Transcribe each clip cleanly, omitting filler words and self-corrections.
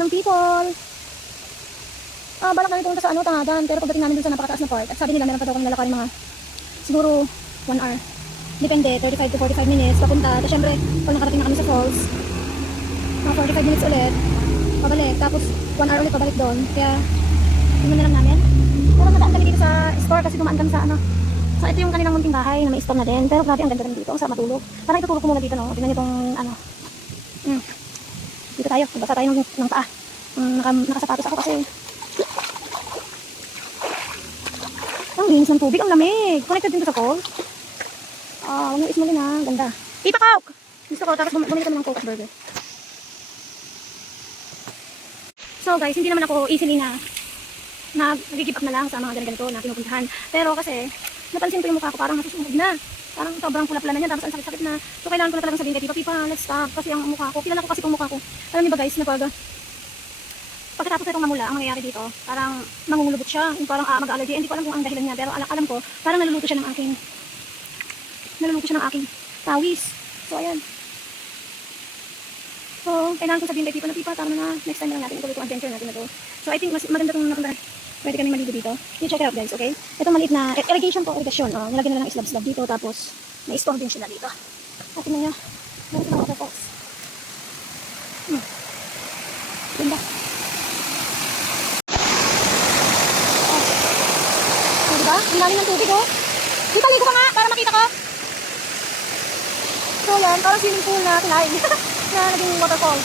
ng people. Balak namin pumunta sa Tangadan, pero pagdating namin dun sa napakataas na part, at sabi nila meron pa daw kami lalakarin mga siguro 1 hour. Depende, 35 to 45 minutes papunta. Tapos syempre, pag nakarating na kami sa falls, mga 45 minutes ulit, pabalik. Tapos 1 hour ulit pabalik doon. Kaya, yun na lang namin. Pero nadaan kami dito sa store kasi dumaan kami sa So ito yung kanilang munting bahay na may store na din. Pero grabe, ang ganda rin dito. Ang sarap matulog. Parang itutulog ko muna dito, no? Tingnan itong Dito tayo. Basta tayo ng paa. Nakasapatos ako kasi ang linis ng tubig. Ang lamig. Connected din to sa falls. Huwag nang ismulin ha. Ganda. Tita Coke! Gusto ko. Tapos bumili kami ng Coke burger. So guys, hindi naman ako easily na nag-give up na lang sa mga ganito na pinupuntahan. Pero kasi, napansin ko yung mukha ko parang nasusunog na. Parang sobrang pula-pula na niya, tapos ang sakit-sakit na. So kailangan ko na talagang sabihin kay Pipa, let's stop. Kasi ang mukha ko, kilala ko kasi itong mukha ko. Alam niyo ba guys, pagkatapos na itong mamula, ang mangyayari dito, parang mangungulubot siya. Yung parang mag-allergy. Hindi ko alam kung ang dahilan niya, pero alam ko, parang naluluto siya ng aking tawis. So ayan. So, kailangan ko sabihin kay Pipa, tama na, next time na lang natin ituloy itong adventure natin na to. So, I think mas maganda itong napunta. Pwede kami maligo dito. You check it out guys, okay? Itong maliit na irrigation. Nilagyan na lang slab-slab dito, tapos may store din sila dito. At tingnan nyo, meron silang waterfalls. Ganda. Diba? Ginamit ng tubig, oh. Dito, ligo ka nga, para makita ko. So, yan, parang swimming pool na kinain. Na naging waterfall.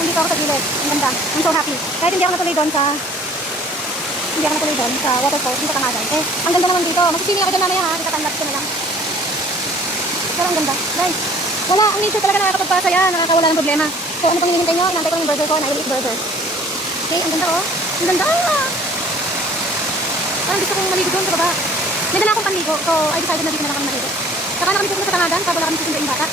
Nandito ako sa gilid. Ang ganda. I'm so happy. Kahit hindi ako natuloy doon sa waterfall, hindi sa Tangadan. Ang ganda naman dito. Masisini ako dyan mamaya ha. Itatanlap ko na lang. Pero ang ganda. Guys, wala. Ang nature talaga nakakapagpasaya. Nakakawala ng problema. So ano pang hinihintay nyo? Nantay ko ng burger ko. Na I will eat burger. Okay, ang ganda oh. Ang ganda. Parang gusto kong maligo doon sa baba. May dala akong panligo. So I decided na dito na lang kami maligo. Saka na kami pupunta sa Tangadan. Saka wala kami susunduin bata.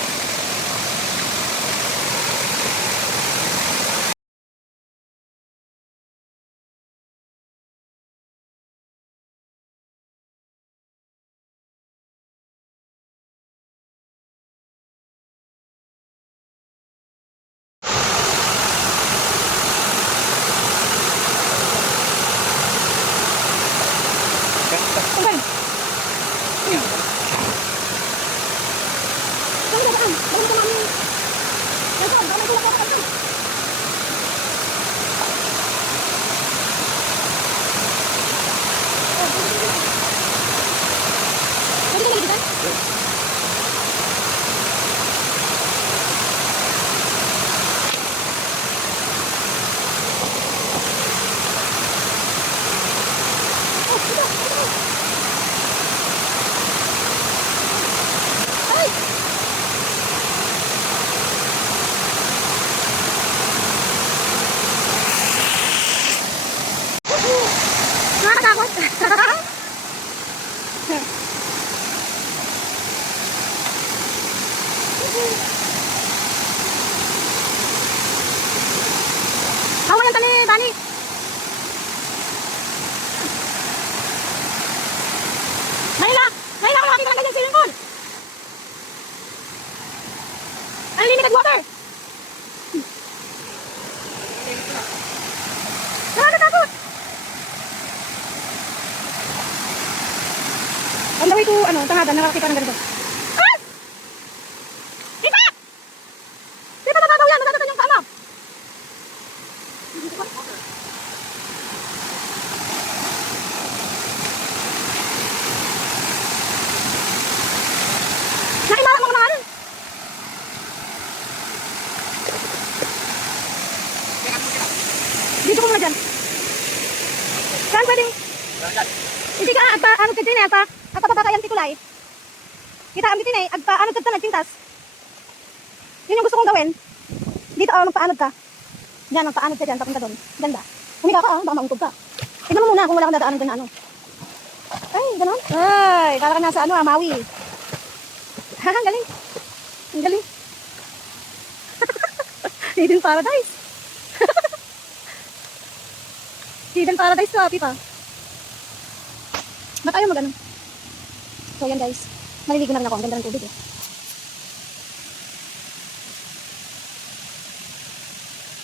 Nakakatakot. Hawa yan tali, Bani. Naila ko nakakita ng ganyan swimming pool. Unlimited water. Nakakatakot. On the way to Tangadan, nakakita ng ganito. Ah! Pipa! Pipa, natataw yan. Natataw yung paa mo. Nakimarang ako na nga rin. Dito ko muna dyan. Saan pwedeng? Hindi ka agpa-anod ka din agpa-babakayan tikulay. Kita ang bitin agpa-anod ka nagpintas. Yun yung gusto kong gawin. Dito magpa-anod ka. Diyan, magpa-anod ka dyan, papunta doon. Ganda. Humiga ka baka maungtog ka. Tignan mo muna kung wala kang dadaanan dyan na Ay, gano'n? Ay, kala ka nasa Maui. Ang galing. Ang galing. Hidden paradise. Hidden paradise to, Pipa. Ba't ayaw mag-ano? So yan guys, maliligo na rin ako. Ang ganda ng tubig eh.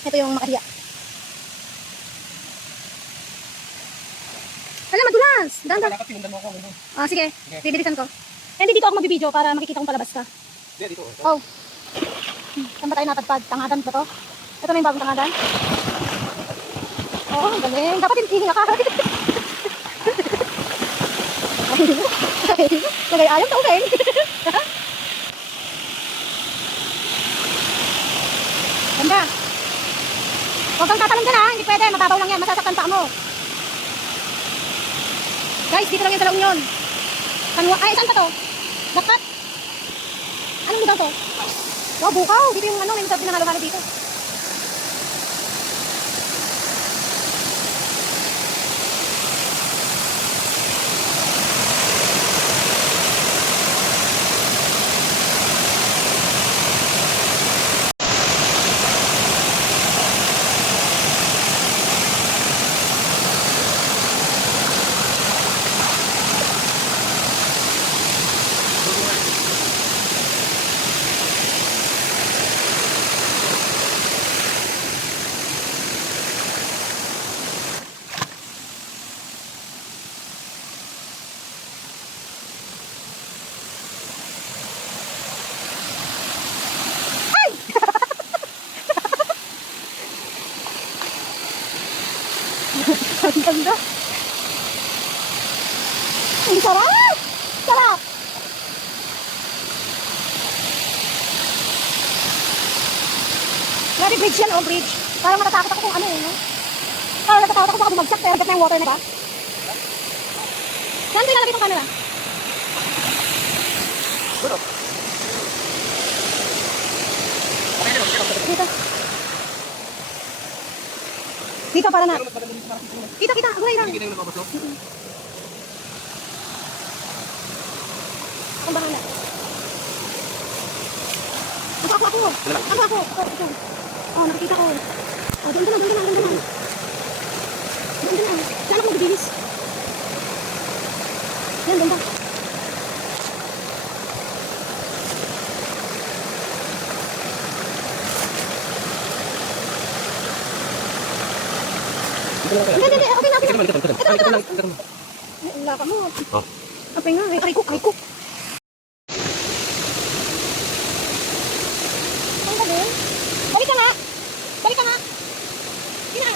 Ito yung makahiya. Alam, madulas. Dahan-dahan. Dapat sinundan mo ako. Ah, sige. Bibilisan ko. Hindi dito ako magbibideo para makikita kong palabas ka. Hindi, dito. Oh. Saan ba tayo napadpad? Tangadan ba to? Ito na yung bagong tangadan. Oh, ang galing. Dapat hindi nga ka. Lagay ayam sa uling. Ganda. Huwag kang tatalon dyan ha. Hindi pwede. Mababaw lang yan. Masasaktan pa mo. Guys, dito lang yan sa La Union. Ay, saan pa to? Dapat. Anong lugar to? Wow, bukaw. Dito yung may masarap pinahalo-halo dito. Ang ganda. Ang sarap! Sarap! Grabe, bridge yan, bridge. Parang natatakot ako kung ano no? Parang natatakot ako baka bumagsak, pero gat na yung water na ba? Saan ko ilalagay itong camera? Dito. Dito para na. Kita. Gulay lang. Ang bahala. Ako. Ito. Oh, nakikita ko. Oh, doon na. Saan ako magbibilis? Yan, doon ba? Hindi. Okay na. Ito. Wala ka mo. Apay nga. Ay ko. Ang galing. Balik ka nga. Sina.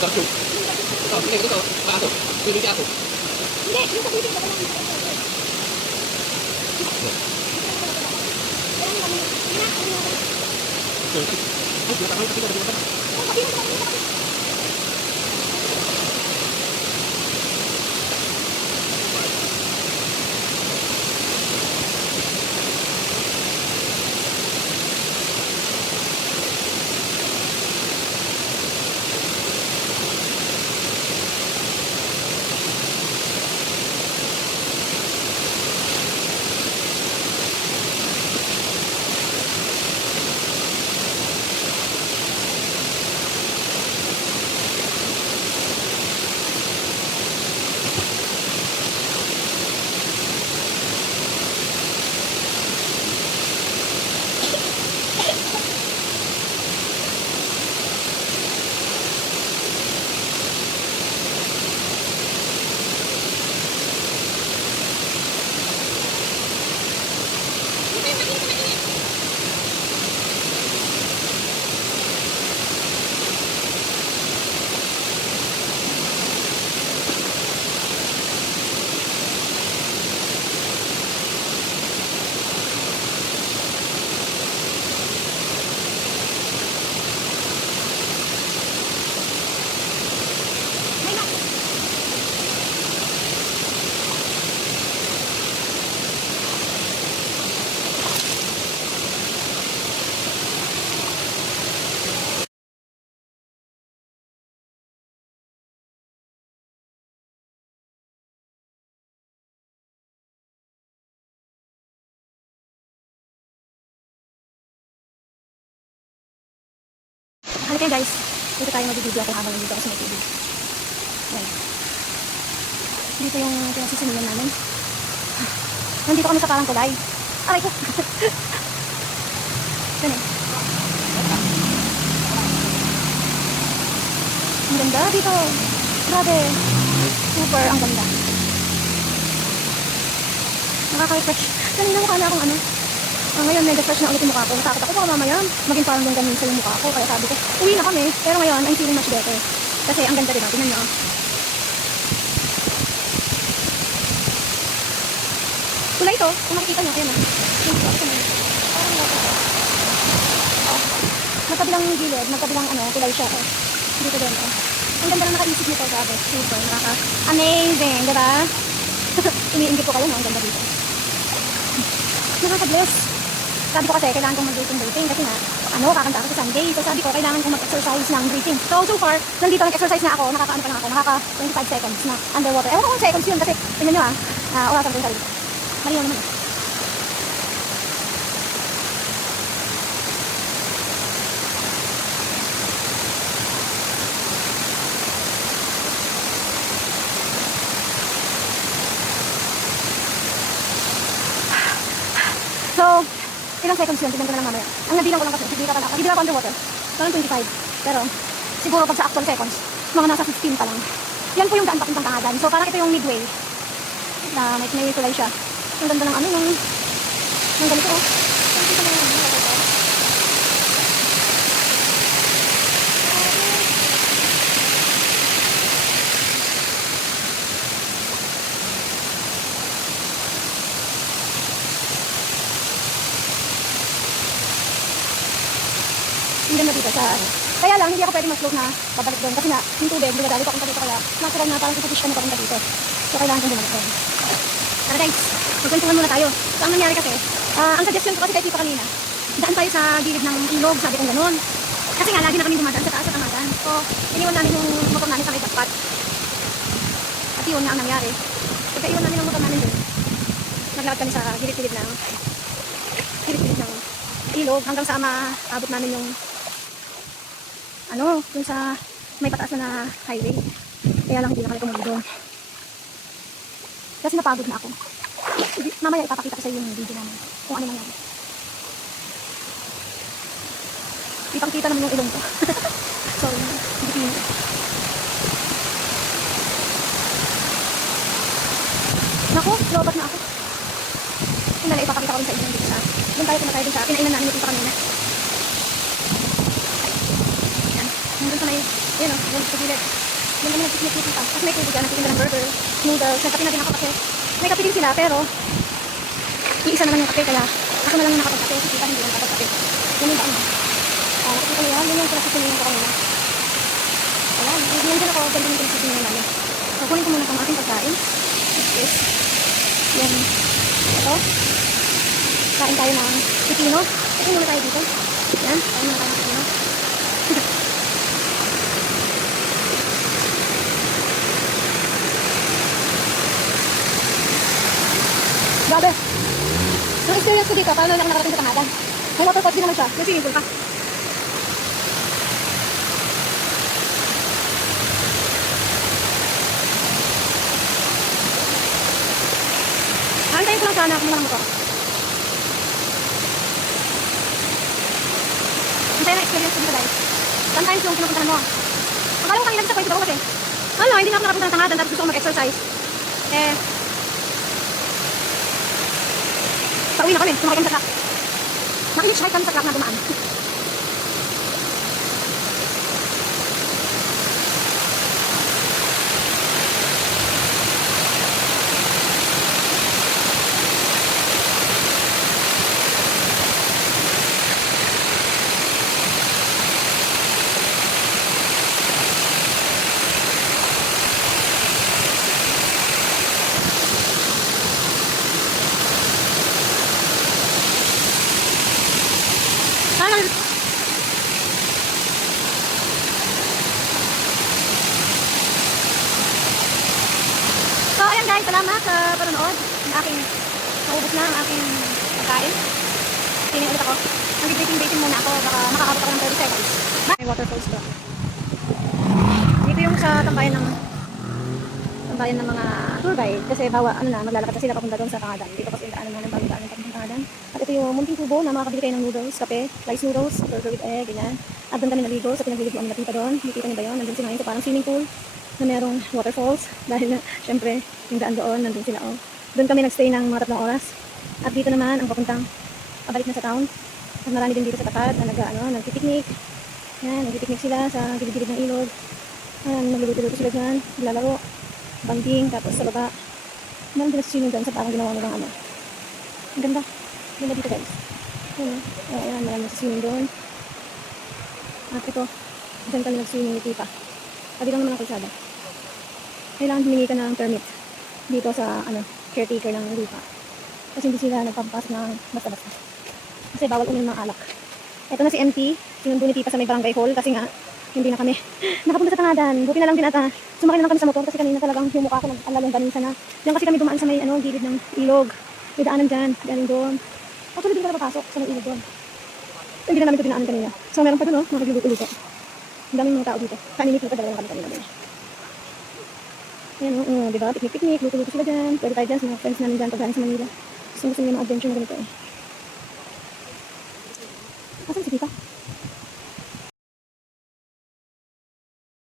Sarap. Oh, sige, ito. Aso. Pili ka ako. Hindi, yung sa bibig, wala lang. Ay, nakakawin ka dito. Halika guys, dito tayo mag-video ako habang nandito ako sa may tubig. Yan. Dito yung pinasisimulan namin. Nandito kami sa parang kulay. Aray ko! Yan eh. Ang ganda dito. Grabe. Super ang ganda. Nakaka-refresh. Kanina mukha na akong ano. Ngayon, mega fresh na ulit yung mukha ko. Natakot ako baka mamaya maging parang yung ganun sa yung mukha ko. Kaya sabi ko, uwi na kami. Pero ngayon, I'm feeling much better. Kasi ang ganda diba? Tingnan nyo. Kulay ito. Kung makikita nyo, ayan o. Magkabilang gilid, magkabilang ano, kulay siya. Oh. Dito din. Oh. Ang ganda lang nakaisip nito. Grabe. Super. Amazing. Diba? Iniingit ko kayo, no? Ang ganda dito. Nakaka-bless. Sabi ko kasi, kailangan kong mag-breathing kasi nga, kakanta ako sa Sunday. So sabi ko, kailangan kong mag-exercise ng breathing. So far, nandito nag-exercise na ako, nakaka-ano pa lang ako, nakaka 25 seconds na underwater. Ewan ko kung seconds yun kasi, tingnan nyo orasan ko yung sarili. Mariyaw naman. So, ilang seconds yun, tignan ko na lang mamaya. Ang nabilang ko lang kasi, hindi ka ako underwater. Parang 25. Pero, siguro pag sa actual seconds, mga nasa 15 pa lang. Yan po yung daan papuntang Tangadan. So, parang ito yung midway. Na may kulay siya. Ang ganda ng ano, ng ganito, oh. Hindi na dito sa ano. Kaya lang, hindi ako pwede mag-float na babalik doon. Kasi nga, yung tubig, dinadali pa akong dito. Kaya, natural na parang ipupush ka na papunta dito. So, kailangan kong bumalik doon. Tara guys, magkwentuhan muna tayo. So, ang nangyari kasi, ang suggestion ko kasi kay Tita kanina, daan tayo sa gilid ng ilog, sabi kong ganun. Kasi nga, lagi na kami dumadaan sa taas at Tangadan. So, iniwan namin yung motor namin sa may jackpot. At yun nga ang nangyari. Pagka iwan namin ang motor namin doon, naglakad kami sa gilid-gilid ng ilog hanggang sa maabot namin yung dun sa may pataas na highway. Kaya lang hindi na kami tumuli doon. Kasi napagod na ako. Mamaya ipapakita ko sa iyo yung video namin kung ano nangyari. Ipakita naman yung ilong ko. Sorry, hindi pinili. Naku, lobat na ako. Yung nala ipapakita ko rin sa inyo dito sa doon tayo pumatay dun sa pinainan namin yung tita kanina. Yan, nandun sa may, yun o, doon sa gilid. Doon kami nag-picnic dito. Tapos may tubig dyan, nagtitinda ng burger, noodles. Nagkape na din ako kasi may kape din sila, pero iisa naman yung kape, kaya ako na lang yung nakapagkape. Si tita hindi lang nakapagkape. Yun yung daan mo. Nakikita niyo yan, yun yung pinasisimulan ko kanina. Wala, nandiyan ako, ganito yung pinasisimulan namin. So, kunin ko muna itong aking pagkain. Yes. Yan. Ito. Kain tayo ng pipino. Kain muna tayo dito. Yan, kain muna tayo ng pipino. Grabe. Ang experience ko dito, paano lang ako nakarating sa Tangadan. May waterfalls din naman siya. May swimming pool pa. Antayin ko lang sana kung walang motor. Antayin na experience ko dito guys. Sometimes yung pinupuntahan mo. Akala ko kanina disappointed ako kasi hindi na ako nakapunta ng Tangadan tapos gusto ko mag-exercise. Pauwi na kami, sumakay kami sa truck. Nakihitchhike kami sa truck na dumaan. So, ayan guys, salamat sa panonood. Naubos na ang aking pagkain. Tingin ulit ako. Mag-dating muna ako, baka makakabot ako ng 30 seconds. May waterfalls ba? Dito yung sa tambayan ng mga tour guide. Kasi maglalakad na sila papunta doon sa Tangadan. Dito kasi yung daanan mo ng bagong daanan papunta Tangadan. At ito yung munting tubo na makakabili kayo ng noodles, kape, rice noodles, burger with egg, ganyan. At doon kami naligo sa pinagliligoan na tita doon. Nakita niyo ba yun? Nandun sila ngayon sa parang swimming pool na merong waterfalls. Dahil na, syempre, yung daan doon, nandun sila. Oh. Doon kami nagstay ng mga 3 oras. At dito naman, ang papuntang pabalik na sa town. At marami din dito sa tapat na nagpipiknik. Yan, nagpipiknik sila sa gilid-gilid ng ilog. Nagluluto-luto sila dyan, naglalaro, banding, tapos sa baba. Meron din swimming dyan sa parang ginawa nilang ano. Ang ganda. Ganda dito guys. Ayan, marami swimming doon. At ito, dyan kami nag-swimming ni Tita. Sabi lang naman ang kalsada. Kailangan humingi ka ng permit dito sa caretaker ng lupa. Kasi hindi sila nagpapapasok ng basta-basta. Kasi bawal uminom ng alak. Ito na si MT, sinundo ni Tita sa may barangay hall kasi nga hindi na kami nakapunta sa Tangadan. Buti na lang din sumakay na lang kami sa motor kasi kanina talagang yung mukha ko nag-alalong ganun sana. Diyan kasi kami dumaan sa may gilid ng ilog. May daanan dyan, galing doon. Actually, hindi ka na papasok sa may ilog doon. Hindi na namin ito dinaanan kanina. So meron pa doon, mga nagluluto-luto. Ang daming mga tao dito. Kanina dito, dalawa kami kanina. Ayan, diba? Picnic, luto-luto sila dyan. Pwede tayo dyan sa mga friends namin dyan pag galing sa Manila. Gusto nyo mga adventure na ganito eh. Asan si Tita?